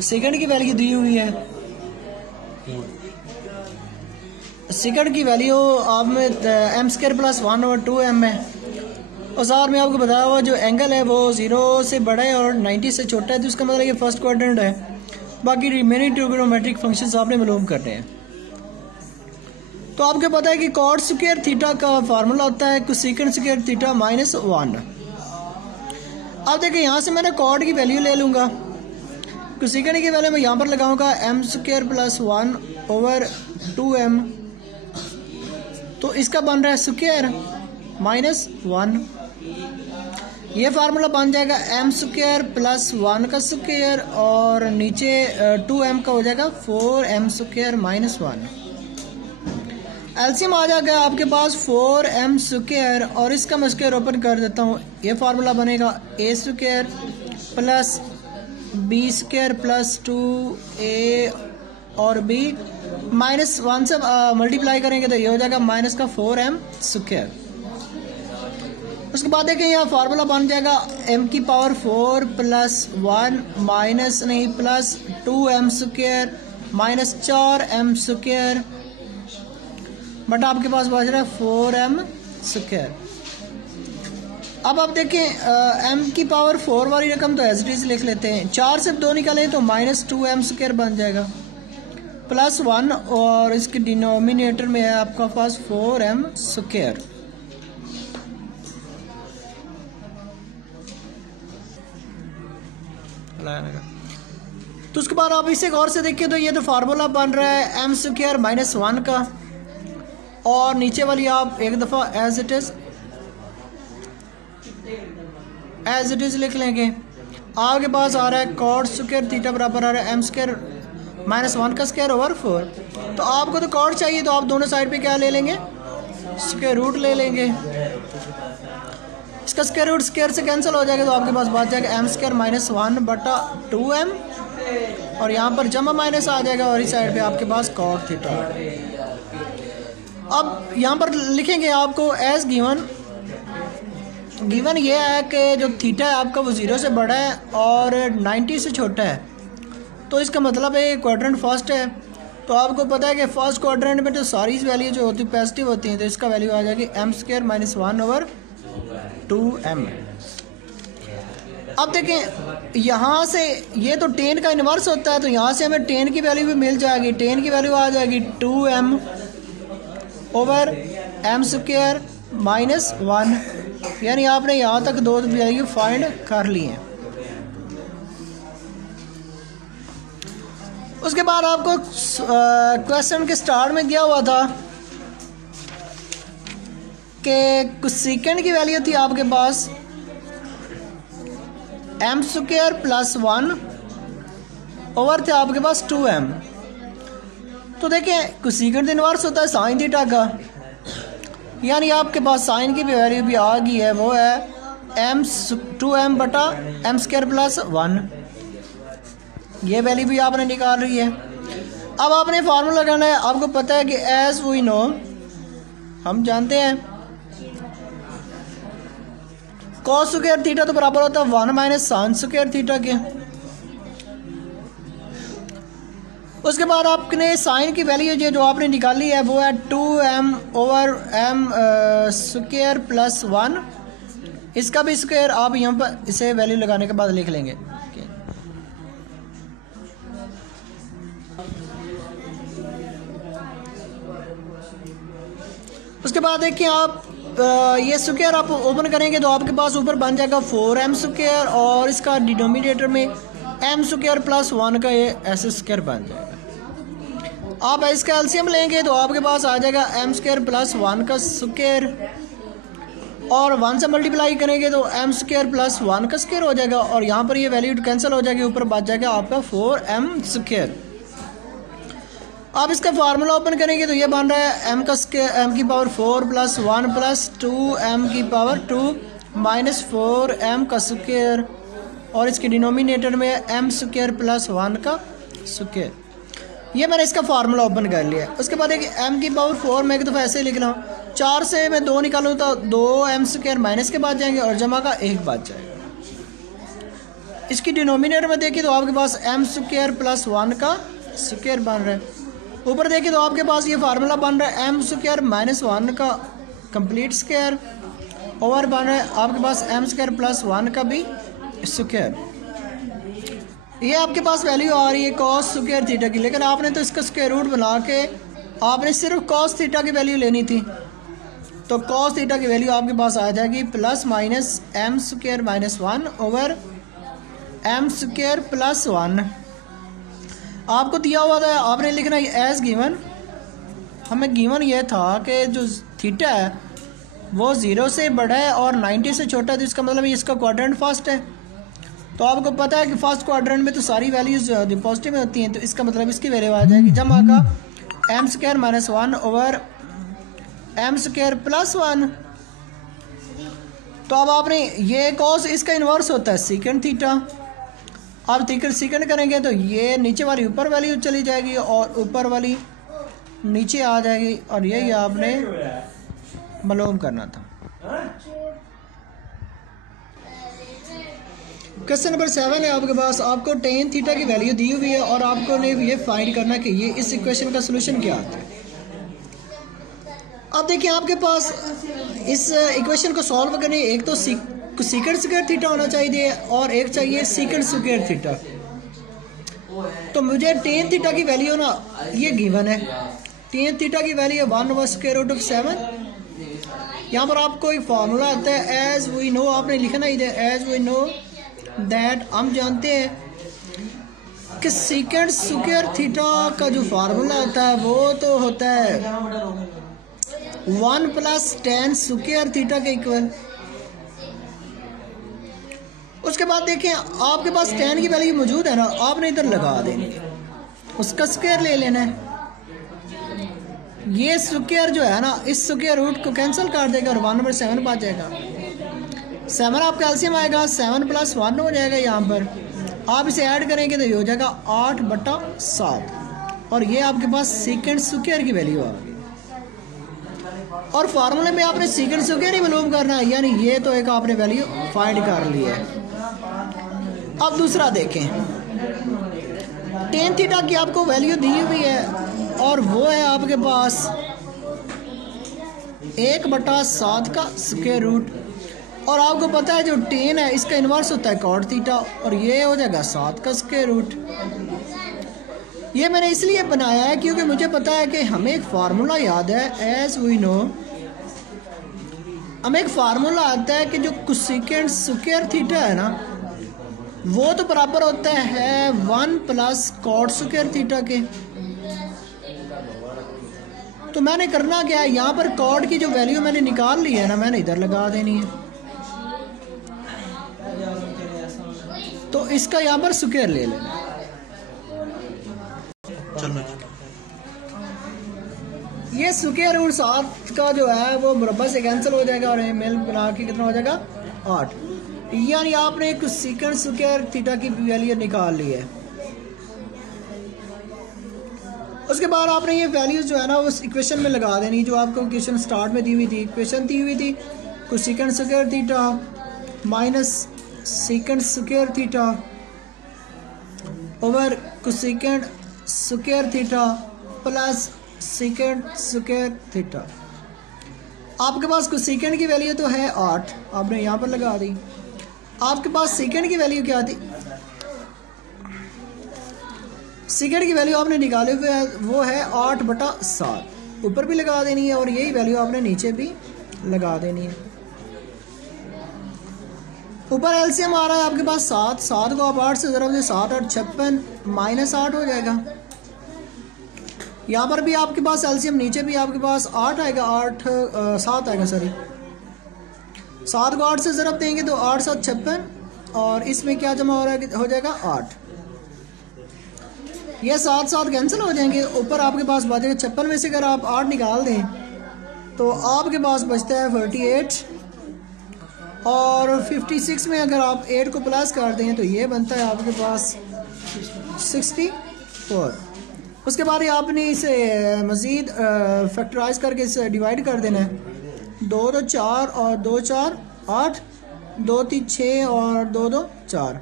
Second की value दी हुई है, सेकंड की वैल्यू आप में एम स्क्वायर प्लस 1/2m है, और साथ में आपको बताया हुआ जो एंगल है वो 0 से बड़ा है और 90 से छोटा है, तो इसका मतलब ये फर्स्ट क्वाड्रेंट है। बाकी रिमेनिंग ट्रिग्नोमेट्रिक फंक्शंस आपने मालूम करने हैं। तो आपको पता है कि कॉट स्क्वायर थीटा का फार्मूला होता है कोसेकंड स्क्वायर थीटा -1। अब देखिए यहाँ से मैंने कॉट की वैल्यू ले लूँगा, कोसेकंड की वैल्यू मैं यहाँ पर लगाऊंगा m स्क्वायर प्लस 1/2m, तो इसका बन रहा है स्क्वायर -1। ये फार्मूला बन जाएगा m स्क्वायर प्लस 1 का स्क्वायर और नीचे 2m का हो जाएगा 4m स्क्वायर -1। एलसीएम आ जाएगा आपके पास 4m स्क्वायर और इसका मैं स्क्वायर ओपन कर देता हूँ। ये फार्मूला बनेगा a square plus b square plus 2a और b -1 से मल्टीप्लाई करेंगे तो ये हो जाएगा -4m स्क्वायर। उसके बाद देखिए यहाँ फार्मूला बन जाएगा m की पावर 4 प्लस 1 माइनस नहीं plus 2m square minus 4m square, but आपके पास बच रहा है 4m स्क्वायर। अब आप देखें m की पावर 4 वाली रकम तो एज इट इज लिख लेते हैं, 4 से 2 निकालें तो -2m स्क्वायर बन जाएगा प्लस 1 और इसके डिनोमिनेटर में है आपका पास 4m स्क्वायर। तो उसके बाद आप इसे गौर से देखिए तो ये तो फार्मूला बन रहा है m स्क्वायर -1 का, और नीचे वाली आप एक दफ़ा एज इट इज लिख लेंगे। आपके पास आ रहा है कॉट स्क्वायर थीटा बराबर आ रहा है m स्क्वायर -1 का स्क्वायर ओवर 4। तो आपको तो कॉट चाहिए तो आप दोनों साइड पे क्या ले लेंगे, स्क्वायर रूट ले लेंगे। इसका स्क्वायर रूट स्क्वायर से कैंसिल हो जाएगा तो आपके पास बच जाएगा m स्क्वायर -1/2m और यहाँ पर जमा माइनस आ जाएगा और इस साइड पे आपके पास कॉट थीटा। अब यहाँ पर लिखेंगे आपको एज गिवन ये है कि जो थीटा है आपका वो 0 से बड़ा है और 90 से छोटा है, तो इसका मतलब है क्वाड्रेंट फर्स्ट है। तो आपको पता है कि फर्स्ट क्वाड्रेंट में तो सारी वैल्यू जो होती है पॉजिटिव होती हैं, तो इसका वैल्यू आ जाएगी m स्क्वायर -1/2m। अब देखें यहाँ से ये तो 10 का इन्वर्स होता है, तो यहाँ से हमें 10 की वैल्यू भी मिल जाएगी। 10 की वैल्यू आ जाएगी 2m/m स्क्वायर -1, यानी आपने यहाँ तक दो वैल्यू फाइंड कर ली हैं। उसके बाद आपको क्वेश्चन के स्टार्ट में दिया हुआ था कि कोसेकंड की वैल्यू थी आपके पास m square plus 1 over the आपके पास 2m। तो देखिए कोसेकंड इनवर्स होता है साइन थीटा का, यानी आपके पास साइन की भी वैल्यू भी आ गई है, वो है 2m/m स्क्वायर प्लस 1। ये वैल्यू भी आपने निकाल रही है। अब आपने फार्मूला लगाना है। आपको पता है कि एज वी नो, हम जानते हैं कॉस स्क्वायर थीटा तो बराबर होता है 1 माइनस साइन स्क्वायर थीटा के। उसके बाद आपने साइन की वैल्यू जो आपने निकाली है वो है 2m/m स्क्वायर प्लस 1। इसका भी स्क्वायर आप यहाँ पर इसे वैल्यू लगाने के बाद लिख लेंगे। उसके बाद देखिए आप ये स्क्वायर आप ओपन करेंगे तो आपके पास ऊपर बन जाएगा 4m स्क्वायर और इसका डिनोमिनेटर में m स्क्वायर प्लस 1 का ये ऐसे स्क्वायर बन जाएगा। आप इसका एलसीएम लेंगे तो आपके पास आ जाएगा m स्क्वायर प्लस 1 का स्क्वायर और 1 से मल्टीप्लाई करेंगे तो m स्क्वायर प्लस 1 का स्क्वायर हो जाएगा और यहाँ पर ये वैल्यू कैंसिल हो जाएगी, ऊपर बच जाएगा आपका 4m स्क्वायर। आप इसका फार्मूला ओपन करेंगे तो ये बन रहा है m की पावर 4 प्लस 1 प्लस 2m की पावर 2 माइनस 4m का स्क्वायर और इसके डिनोमिनेटर में m स्क्वायर प्लस 1 का स्क्वायर। ये मैंने इसका फार्मूला ओपन कर लिया। उसके बाद एक m की पावर 4 मैं एक दफ़ा ऐसे लिख रहा हूँ, 4 से मैं 2 निकालूँ तो 2m स्क्वायर माइनस के बाद जाएंगे और जमा का 1 बाद जाएगा। इसकी डिनोमिनेटर में देखिए तो आपके पास एम स्क्वायर प्लस 1 का स्क्वायर बन रहा है। ऊपर देखिए तो आपके पास ये फार्मूला बन रहा है एम स्क्वायर माइनस 1 का कंप्लीट स्क्वायर ओवर बन रहा है आपके पास एम स्क्वायर प्लस 1 का भी स्क्वायर। ये आपके पास वैल्यू आ रही है कॉस स्क्वायर थीटा की, लेकिन आपने तो इसका स्क्वायर रूट बना के आपने सिर्फ कॉस थीटा की वैल्यू लेनी थी। तो कॉस थीटा की वैल्यू आपके पास आ जाएगी plus minus M square minus 1 over M square plus 1। आपको दिया हुआ था, आपने लिखना एज गिवन। हमें गिवन ये था कि जो थीटा है वो 0 से बड़ा है और 90 से छोटा है, तो इसका मतलब इसका क्वाड्रेंट फर्स्ट है। तो आपको पता है कि फर्स्ट क्वाड्रेंट में तो सारी वैल्यूज पॉजिटिव में होती हैं, तो इसका मतलब इसकी वैल्यू आ जाएगी जमा का M square minus 1 over M square plus 1। तो अब आपने ये कॉस इसका इन्वर्स होता है सीकेंड थीटा। अब सीकेंड करेंगे तो ये नीचे वाली ऊपर वैल्यू चली जाएगी और ऊपर वाली नीचे आ जाएगी, और यही आपने मालूम करना था। क्वेश्चन नंबर 7 है आपके पास, आपको टेन थीटा की वैल्यू दी हुई है और आपको ने ये फाइंड करना कि ये इस इक्वेशन का सोल्यूशन क्या आता है। अब देखिए आपके पास इस इक्वेशन को सॉल्व करने एक तो सीकेंड स्क्वायर थीटा होना चाहिए और एक चाहिए सीकेंड स्क्वायर थीटा। तो मुझे टेन थीटा की वैल्यू ना ये गिवन है, टेन थीटा की वैल्यू है 1 ओवर स्क्वायर रूट ऑफ 7। यहाँ पर आपको एक फार्मूला आता है एज वी नो, आपने लिखना इधर एज वी नो दैट, हम जानते हैं कि सीकेंड स्क्वायर थीटा का जो फार्मूला होता है वो तो होता है 1 प्लस टेन स्क्वायर थीटा के इक्वल। उसके बाद देखिए आपके पास टेन की वैल्यू मौजूद है ना, आपने इधर लगा देनी है, उसका स्क्वायर ले लेना है। ये स्क्वायर जो है ना इस स्क्वायर रूट को कैंसिल कर देगा और 1 ओवर 7 बच जाएगा। 7 आपका एलसीएम आएगा 7 प्लस 1 हो जाएगा। यहाँ पर आप इसे ऐड करेंगे तो ये हो जाएगा 8/7 और ये आपके पास सीकेंड स्क्वायर की वैल्यू आ गई। और फार्मूले में आपने सीकेंड स्क्वायर ही मालूम करना है, यानी ये तो एक आपने वैल्यू फाइंड कर ली है। अब दूसरा देखें, टेन थीटा की आपको वैल्यू दी हुई है और वो है आपके पास 1/7 का स्क्वायर रूट, और आपको पता है जो टेन है इसका इन्वर्स होता है कॉट थीटा और ये हो जाएगा 7 का स्क्वायर रूट। ये मैंने इसलिए बनाया है क्योंकि मुझे पता है कि हमें एक फार्मूला याद है एज वी नो, हमें एक फार्मूला आता है कि जो कोसेकेंड स्क्वायर थीटा है ना वो तो बराबर होता है 1 प्लस कॉट स्क्वायर थीटा के। तो मैंने करना क्या है, यहाँ पर कॉट की जो वैल्यू मैंने निकाल ली है ना मैंने इधर लगा देनी है, तो इसका यहाँ पर स्क्वायर ले लेना। चलो ये स्क्वायर रूट 7 का जो है वो मुरब्बा से कैंसिल हो जाएगा और मेल बना के कितना हो जाएगा 8, यानी आपने एक सीकेंड स्क्वायर थीटा की वैल्यू निकाल ली है। उसके बाद आपने ये वैल्यूज जो है ना उस इक्वेशन में लगा देनी जो आपको इक्वेशन स्टार्ट में दी हुई थी। इक्वेशन दी हुई थी cosecant square theta minus secant square theta over cosecant square theta plus secant square theta. आपके पास कोसेकेंड की वैल्यू तो है 8, आपने यहाँ पर लगा दी। आपके पास सीकेंड की वैल्यू क्या थी, सीकेंड की वैल्यू आपने निकाले हुए है वो है 8/7, ऊपर भी लगा देनी है और यही वैल्यू आपने नीचे भी लगा देनी है। ऊपर एलसीएम आ रहा है आपके पास 7 को आप 8 से ज़रा 7 8 56 -8 हो जाएगा। यहाँ पर भी आपके पास एलसीएम नीचे भी आपके पास 8 आएगा, 7 आएगा सॉरी। 7 को 8 से ज़रब देंगे तो 8 7 56 और इसमें क्या जमा हो रहा है हो जाएगा 8। ये 7 7 कैंसिल हो जाएंगे, ऊपर आपके पास बचेगा 56 में से अगर आप 8 निकाल दें तो आपके पास बचता है 48 और 56 में अगर आप 8 को प्लस कर दें तो ये बनता है आपके पास 64। उसके बाद ये आपने इसे मज़ीद फैक्टराइज करके इसे डिवाइड कर देना है। 2 2 4 और 2 4 8, 2 3 6 और 2 2 4।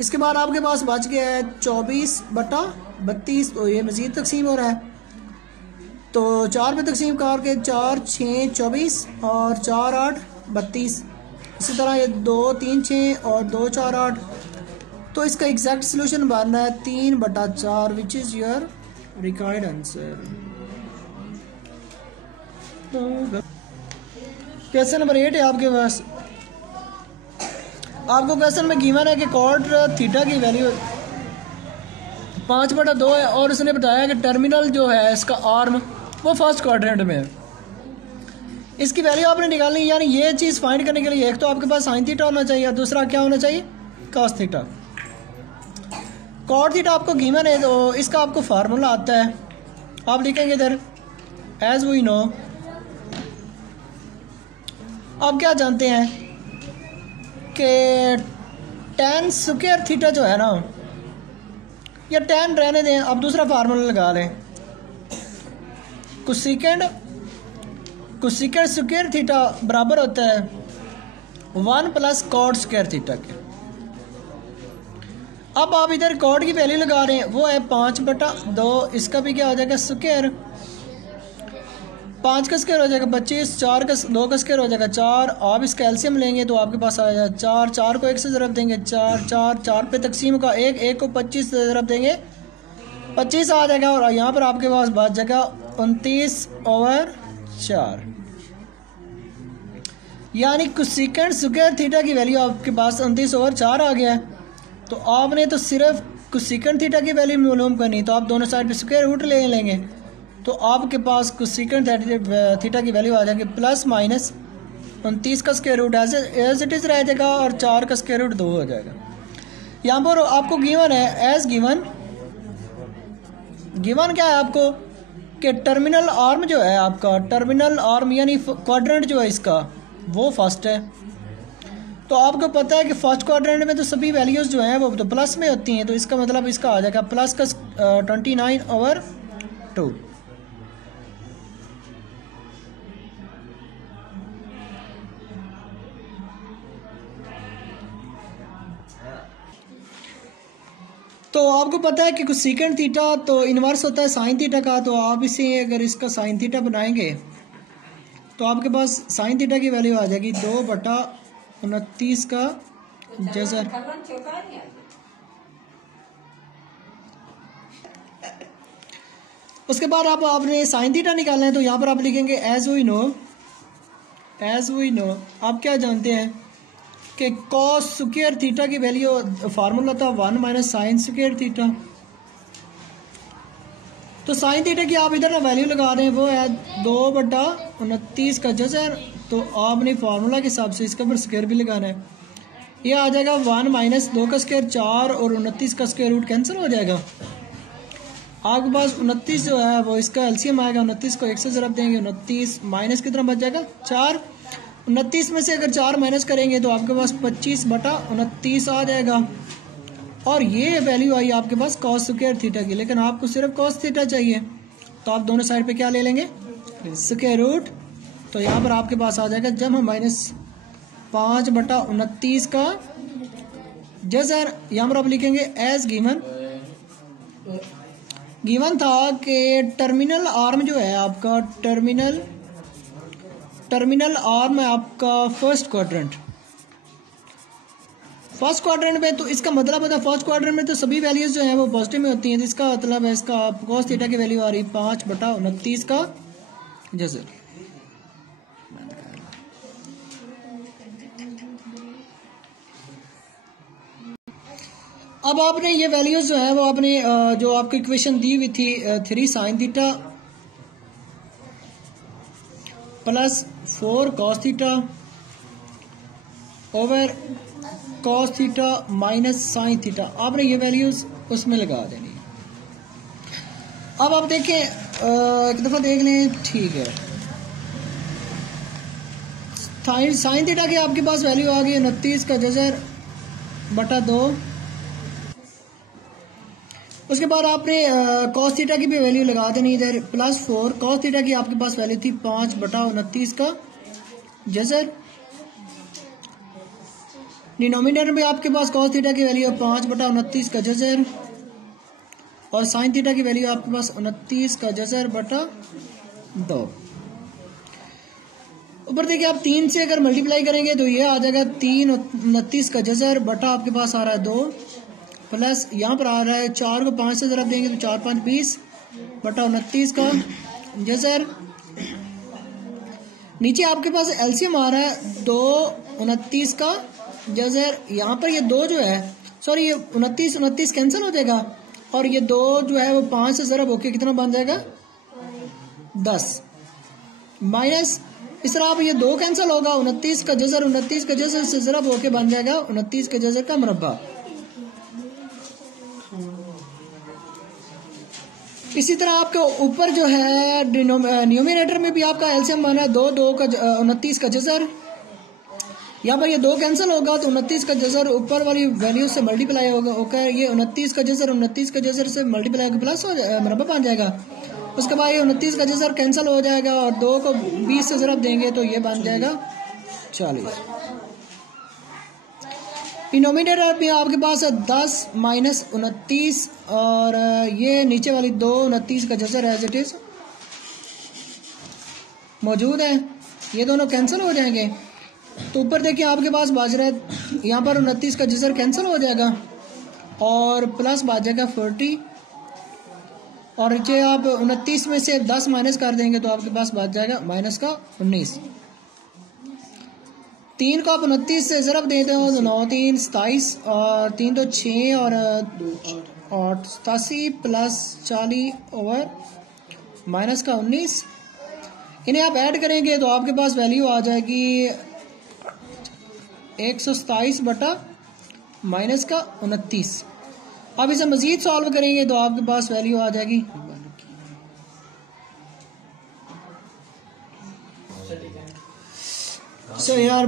इसके बाद आपके पास बच गया है 24/32, तो ये मज़ीद तकसीम हो रहा है। तो 4 पे तकसीम करके 4 6 24 और 4 8 32। इसी तरह ये 2 3 6 और 2 4 8। तो इसका एग्जैक्ट सोल्यूशन बनना है 3/4, which is your required answer. Question number 8 है आपके पास। आपको क्वेश्चन में गिवन है कि कॉट थीटा की वैल्यू 5/2 है और उसने बताया कि टर्मिनल जो है इसका आर्म वो फर्स्ट क्वाड्रेंट में है। इसकी वैल्यू आपने निकालनी, यानी ये चीज़ फाइंड करने के लिए एक तो आपके पास साइन थीटा होना चाहिए और दूसरा क्या होना चाहिए, कॉस थीटा। कॉट थीटा आपको गिवन है तो इसका आपको फार्मूला आता है, आप लिखेंगे इधर एज वी नो। आप क्या जानते हैं कि tan स्क्वायर थीटा जो है ना, या tan रहने दें, अब दूसरा फार्मूला लगा लें, कोसेकेंड स्क्वायर थीटा बराबर होता है 1 + कॉट स्क्वायर थीटा के। अब आप इधर कॉट की वैल्यू लगा रहे हैं, वो है 5/2, इसका भी क्या हो जाएगा स्क्वायर, 5 का स्क्वायर हो जाएगा 25, 4 का 2 का स्क्वायर हो जाएगा 4। आप इसका एलसीएम लेंगे तो आपके पास आ जाएगा 4, 4 को 1 से ज़रब देंगे 4, 4, 4 पे तकसीम का 1, 1 को 25 से ज़रब देंगे 25 आ जाएगा और यहाँ पर आपके पास बच जाएगा 29/4। यानी कोसेकेंड स्क्वायर थीटा की वैल्यू आपके पास 29/4 आ गया है। तो आपने तो सिर्फ कोसेकेंड थीटा की वैल्यू मालूम करनी, तो आप दोनों साइड पे स्क्वायर रूट ले लेंगे तो आपके पास कोसेकेंड थीटा की वैल्यू आ जाएगी +-29 का square root as it is रह जाएगा और 4 का स्क्वायर रूट 2 हो जाएगा। यहाँ पर आपको गिवन है एज गिवन क्या है आपको कि टर्मिनल आर्म जो है आपका, टर्मिनल आर्म यानी क्वाड्रेंट जो है इसका वो फर्स्ट है। तो आपको पता है कि फर्स्ट क्वाड्रेंट में तो सभी वैल्यूज़ जो हैं वो तो प्लस में होती हैं, तो इसका मतलब इसका आ जाएगा प्लस का 29/2। तो आपको पता है कि कोसेकेंड थीटा तो इन्वर्स होता है साइन थीटा का, तो आप इसे अगर इसका साइन थीटा बनाएंगे तो आपके पास साइन थीटा की वैल्यू आ जाएगी 2/29 का जज़र। उसके बाद आपने साइन थीटा निकालना है, तो यहाँ पर आप लिखेंगे एज वी नो। आप क्या जानते हैं कि कॉस स्क्वायर थीटा की वैल्यू फार्मूला था 1 - साइन स्क्वायर थीटा। तो साइन थीटा की आप इधर ना वैल्यू लगा रहे हैं, वो है 2/29 का जज़र। तो आपने फार्मूला के हिसाब से इसके ऊपर स्क्वायर भी लगाना है, ये आ जाएगा 1 - 2 का स्क्वायर 4 और 29 का स्क्वायर रूट कैंसिल हो जाएगा। आपके पास 29 जो है वो इसका एलसीएम आएगा, 29 को 1 से ज़रब देंगे, 29 माइनस कितना बच जाएगा 4। 29 में से अगर 4 माइनस करेंगे तो आपके पास 25/29 आ जाएगा। और ये वैल्यू आई आपके पास कॉस स्क्वायर थीटा की, लेकिन आपको सिर्फ कॉस थीटा चाहिए, तो आप दोनों साइड पे क्या ले लेंगे स्क्वायर रूट। तो यहाँ पर आपके पास आ जाएगा जब हम -5/29 का जज़र। यहाँ पर आप लिखेंगे एज गिवन था कि टर्मिनल आर्म जो है आपका, टर्मिनल आर्म है आपका फर्स्ट क्वाड्रेंट में। तो इसका मतलब होता है फर्स्ट क्वाड्रेंट में तो सभी वैल्यूज जो हैं वो पॉजिटिव में होती हैं, तो इसका मतलब है इसका कॉस थीटा की वैल्यू आ रही 5/29 का जज़र। अब आपने ये वैल्यूज जो है वो आपने जो आपको इक्वेशन दी हुई थी 3 sine theta +4 cos theta over cos theta minus sine theta, आपने ये वैल्यूज उसमें लगा देनी है। अब आप देखें एक दफ़ा देख लें, ठीक है। साइन थीटा की आपके पास वैल्यू आ गई 29 का जज़र बटा 2। उसके बाद आपने कॉस थीटा की भी वैल्यू लगा देनी इधर +4। कॉस थीटा की आपके पास वैल्यू थी 5/29 का जज़र डिनोमिनेटर में आपके पास cos थीटा की वैल्यू है 5/29 का जज़र और sin थीटा की वैल्यू आपके पास 29 का जज़र बटा 2। ऊपर देखिए आप 3 से अगर मल्टीप्लाई करेंगे तो ये आ जाएगा 3/29 का जज़र बटा आपके पास आ रहा है 2 प्लस यहाँ पर आ रहा है 4 को 5 से ज़रा देंगे तो 4 5 20 बटा 29 का जज़र। नीचे आपके पास एलसीएम आ रहा है 2/29 का जज़र। यहाँ पर ये 2 जो है सॉरी ये 29 कैंसिल हो जाएगा और ये 2 जो है वो 5 से ज़रब होके कितना बन जाएगा 10 माइनस इस तरह आप ये 2 कैंसिल होगा 29 का जज़र से ज़रब होके बन जाएगा 29 के जज़र का मुरब्बा। इसी तरह आपके ऊपर जो है न्यूमिनेटर में भी आपका एलसीएम बना 2 का 29 का जज़र। यहाँ पर ये 2 कैंसिल होगा तो 29 का जज़र ऊपर वाली वैल्यू से मल्टीप्लाई होगा होकर ये 29 का जज़र से मल्टीप्लाई होकर प्लस हो मुरब्बा बन जाएगा। उसके बाद ये 29 का जज़र कैंसिल हो जाएगा और 2 को 20 से ज़रब देंगे तो ये बन जाएगा 40। डिनोमिनेटर में आपके पास है 10 माइनस 29 और ये नीचे वाली 2/29 का जज़र एज इट इज मौजूद है, ये दोनों कैंसिल हो जाएंगे। तो ऊपर देखिए आपके पास बच रहा है यहाँ पर 29 का जज़र कैंसिल हो जाएगा और प्लस बच जाएगा 40 और नीचे आप 29 में से 10 माइनस कर देंगे तो आपके पास बच जाएगा माइनस का 19। 3 को आप 29 से ज़रब देते हो तो 9 3 27 और 3 तो 6 और 87 प्लस 40 ओवर माइनस का 19। इन्हें आप ऐड करेंगे तो आपके पास वैल्यू आ जाएगी 127 बटा माइनस का 29। अब इसे मजीद सॉल्व करेंगे तो आपके पास वैल्यू आ जाएगी सो यार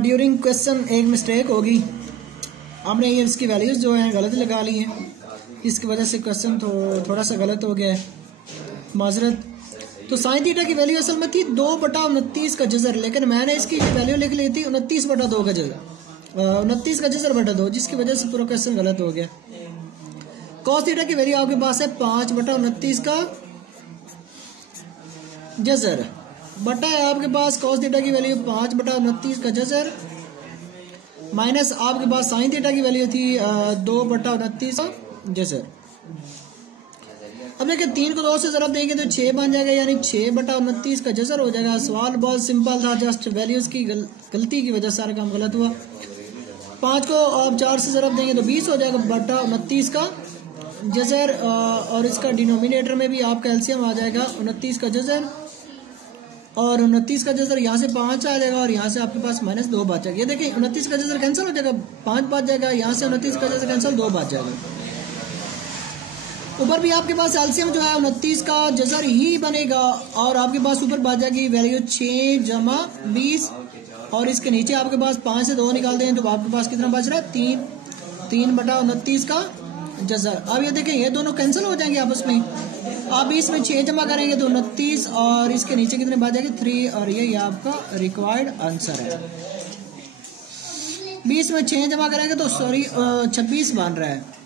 ड्यूरिंग क्वेश्चन एक मिस्टेक होगी, हमने ये इसकी वैल्यूज जो हैं गलत लगा ली हैं, इसकी वजह से क्वेश्चन थोड़ा सा गलत हो गया है, माजरत। तो साइन थीटा की वैल्यू असल में थी 2/29 का जज़र, लेकिन मैंने इसकी वैल्यू लिख ली थी 29/2 का जज़र, 29 का जज़र बटा 2, जिसकी वजह से पूरा क्वेश्चन गलत हो गया। कॉस थीटा की वैल्यू आपके पास है 5/29 का जज़र बटा है आपके पास कॉस थीटा की वैल्यू 5/29 का जज़र माइनस आपके पास साइन थीटा की वैल्यू थी 2/29 का जज़र। अब देखिए 3 को 2 से ज़रब देंगे तो 6 बन जाएगा, यानी 6/29 का जज़र हो जाएगा। सवाल बहुत सिंपल था, जस्ट वैल्यूज की गलती की वजह से सारा काम गलत हुआ। 5 को आप 4 से ज़रब देंगे तो 20 हो जाएगा बटा 29 का जज़र और इसका डिनोमिनेटर में भी आपका एलसीएम आ जाएगा 29 का जज़र और 29 का जज़र यहाँ से 5 आ जाएगा और यहाँ से आपके पास -2 बच जाएगा। ये देखिए 29 का जज़र कैंसिल हो जाएगा, 5 बच जाएगा, यहाँ से 29 का जज़र कैंसिल 2 बच जाएगा। ऊपर भी आपके पास एलसीएम जो है 29 का जज़र ही बनेगा और आपके पास ऊपर बच जाएगी वैल्यू 6 जमा 20 और इसके नीचे आपके पास 5 से 2 निकाल दें तो आपके पास कितना बच रहा है 3/29 का जज़र। अब ये देखें ये दोनों कैंसिल हो जाएंगे आपस में, आप इसमें 6 जमा करेंगे तो 29 और इसके नीचे कितने बच जाएंगे 3 और ये आपका रिक्वायर्ड आंसर है। 20 में 6 जमा करेंगे तो 26 बन रहा है।